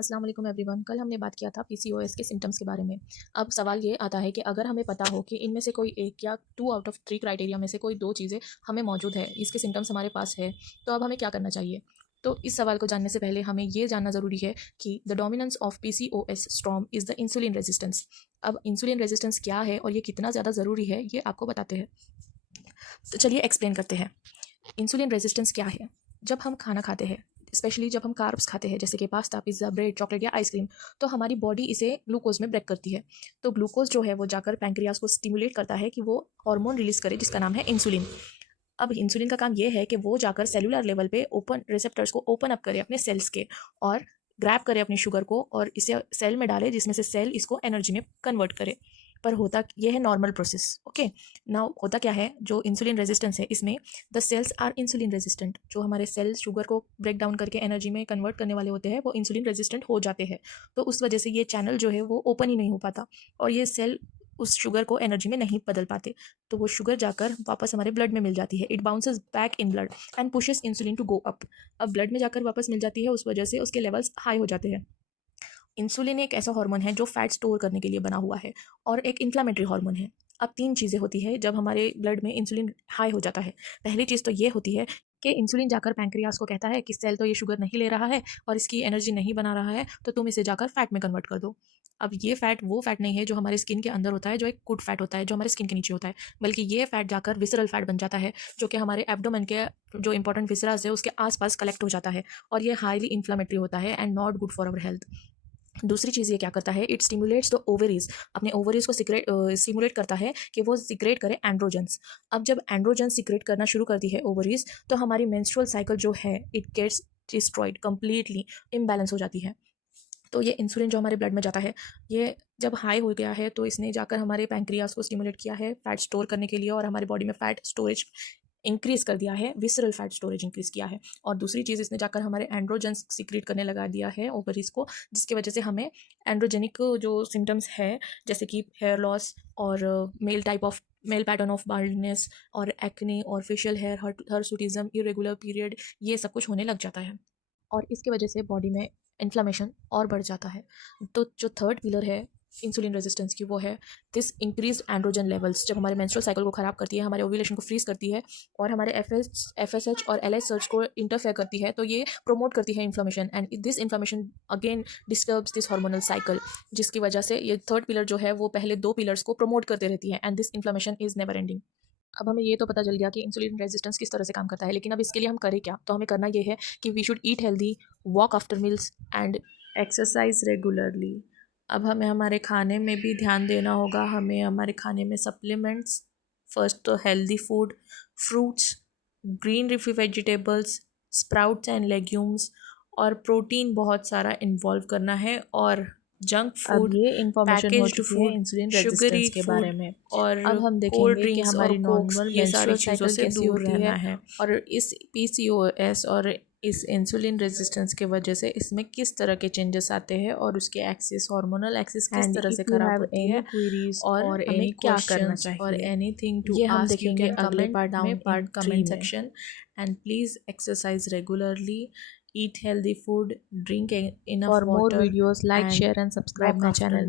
अस्सलाम वालेकुम एवरीवन। कल हमने बात किया था पीसीओएस के सिम्टम्स के बारे में। अब सवाल ये आता है कि अगर हमें पता हो कि इनमें से कोई एक या 2 आउट ऑफ 3 क्राइटेरिया में से कोई 2 चीज़ें हमें मौजूद है, इसके सिम्टम्स हमारे पास है, तो अब हमें क्या करना चाहिए? तो इस सवाल को जानने से पहले हमें ये जानना ज़रूरी है कि the dominance of PCOS storm is the insulin resistance. अब इंसुलिन रेजिस्टेंस क्या है और ये कितना ज़्यादा ज़रूरी है, ये आपको बताते हैं। तो चलिए एक्सप्लेन करते हैं। इंसुलिन रेजिस्टेंस क्या है? जब हम खाना खाते हैं, स्पेशली जब हम कार्ब्स खाते हैं जैसे कि पास्ता, पिज़्ज़ा, ब्रेड, चॉकलेट या आइसक्रीम, तो हमारी बॉडी इसे ग्लूकोज़ में ब्रेक करती है। तो ग्लूकोज़ जो है वो जाकर पैंक्रियाज़ को स्टिमुलेट करता है कि वो हार्मोन रिलीज़ करे जिसका नाम है इंसुलिन। अब इंसुलिन का काम ये है कि वो जाकर सेलुलर लेवल पे ओपन रिसेप्टर्स को ओपन अप करे अपने सेल्स के और ग्रैब करे अपनी शुगर को और इसे सेल में डाले जिसमें से सेल इसको एनर्जी में कन्वर्ट करे। पर होता ये है नॉर्मल प्रोसेस। ओके, नाउ होता क्या है जो इंसुलिन रेजिस्टेंस है इसमें the cells are insulin resistant. जो हमारे सेल्स शुगर को ब्रेक डाउन करके एनर्जी में कन्वर्ट करने वाले होते हैं वो इंसुलिन रेजिस्टेंट हो जाते हैं। तो उस वजह से ये चैनल जो है वो ओपन ही नहीं हो पाता और ये सेल उस शुगर को एनर्जी में नहीं बदल पाते। तो वो शुगर जाकर वापस हमारे ब्लड में मिल जाती है। It bounces back in blood and pushes insulin to go up. अब ब्लड में जाकर वापस मिल जाती है, उस वजह से उसके लेवल्स हाई हो जाते हैं। इंसुलिन एक ऐसा हार्मोन है जो फैट स्टोर करने के लिए बना हुआ है और एक इन्फ्लामेटरी हार्मोन है। अब 3 चीज़ें होती है जब हमारे ब्लड में इंसुलिन हाई हो जाता है। पहली चीज़ तो ये होती है कि इंसुलिन जाकर पैंक्रियास को कहता है कि सेल तो ये शुगर नहीं ले रहा है और इसकी एनर्जी नहीं बना रहा है, तो तुम इसे जाकर फैट में कन्वर्ट कर दो। अब ये फैट वो फैट नहीं है जो हमारे स्किन के अंदर होता है, जो एक गुड फैट होता है जो हमारे स्किन के नीचे होता है, बल्कि ये फैट जाकर विसरल फैट बन जाता है जो कि हमारे एब्डोमेन के जो इंपॉर्टेंट विसरास है उसके आसपास कलेक्ट हो जाता है और ये हाईली इन्फ्लामेटरी होता है and not good for our health. दूसरी चीज़ ये क्या करता है, इट स्टिमुलेट्स द ओवरीज। अपने ओवरीज को स्टिमुलेट करता है कि वो सिक्रेट करे एंड्रोजन्स। अब जब एंड्रोजन सिक्रेट करना शुरू करती है ओवरीज, तो हमारी मेंस्ट्रुअल साइकिल जो है it gets destroyed, completely imbalance हो जाती है। तो ये इंसुलिन जो हमारे ब्लड में जाता है, ये जब हाई हो गया है तो इसने जाकर हमारे पैंक्रियास को स्टिमुलेट किया है फैट स्टोर करने के लिए और हमारी बॉडी में फैट स्टोरेज इंक्रीज़ कर दिया है, विसरल फैट स्टोरेज इंक्रीज़ किया है। और दूसरी चीज़ इसने जाकर हमारे एंड्रोजन्स सीक्रेट करने लगा दिया है ओवरीज़ को, जिसकी वजह से हमें एंड्रोजेनिक जो सिम्टम्स है जैसे कि हेयर लॉस और मेल पैटर्न ऑफ बाल्डनेस और एक्ने और फेशियल हेयर हर्सुटिज्म, इरेगुलर पीरियड, ये सब कुछ होने लग जाता है और इसकी वजह से बॉडी में इन्फ्लेमेशन और बढ़ जाता है। तो जो थर्ड पिलर है इंसुलिन रेजिस्टेंस की वो है दिस इंक्रीज्ड एंड्रोजन लेवल्स। जब हमारे मेंस्ट्रुअल साइकिल को ख़राब करती है, हमारे ओव्यूलेशन को फ्रीज करती है और हमारे एफएसएच और एलएच सर्च को इंटरफेयर करती है, तो ये प्रोमोट करती है inflammation and this inflammation again disturbs this hormonal cycle, जिसकी वजह से ये थर्ड पिलर जो है वो पहले 2 पिलर्स को प्रमोट करते रहती है and this inflammation is never ending. अब हमें ये तो पता चल गया कि इंसुलिन रेजिस्टेंस किस तरह से काम करता है, लेकिन अब इसके लिए हम करें क्या? तो हमें करना ये है कि we should eat healthy, walk after meals and exercise regularly. अब हमें हमारे खाने में भी ध्यान देना होगा। हमें हमारे खाने में सप्लीमेंट्स, फर्स्ट तो healthy food, fruits, green leafy vegetables, sprouts and legumes और प्रोटीन बहुत सारा इन्वॉल्व करना है और जंक अब फूड, ये इंफॉर्मेशन हो पैकेज्ड चुकी है फूड, इंसुलिन शुगरी रेजिस्टेंस के बारे फूड में। और अब हम कोल्ड देखेंगे कि ड्रिंक्स और हमारी कोक्स, नॉर्मल ये सारी मेंस्ट्रुअल चीज़ों साइकिल से कैसी दूर रहना है। है। और इस पीसीओएस और इस इंसुलिन रेजिस्टेंस की वजह से इसमें किस तरह के चेंजेस आते हैं और उसके एक्सिस, हार्मोनल एक्सिस किस एंड तरह से इफ़ यू खराब हैव होती एनी है क्वेरीज और और हमें एनी क्या करना क्वेश्चंस और चाहिए, एनीथिंग टू ये हम आस्क, यू देखेंगे कैन अगले कमेंट पार्ट में, डाउन इन पार्ट 3 कमेंट में। Section. And please exercise regularly, eat healthy food, drink enough for more water videos like and share and subscribe walk my after channel.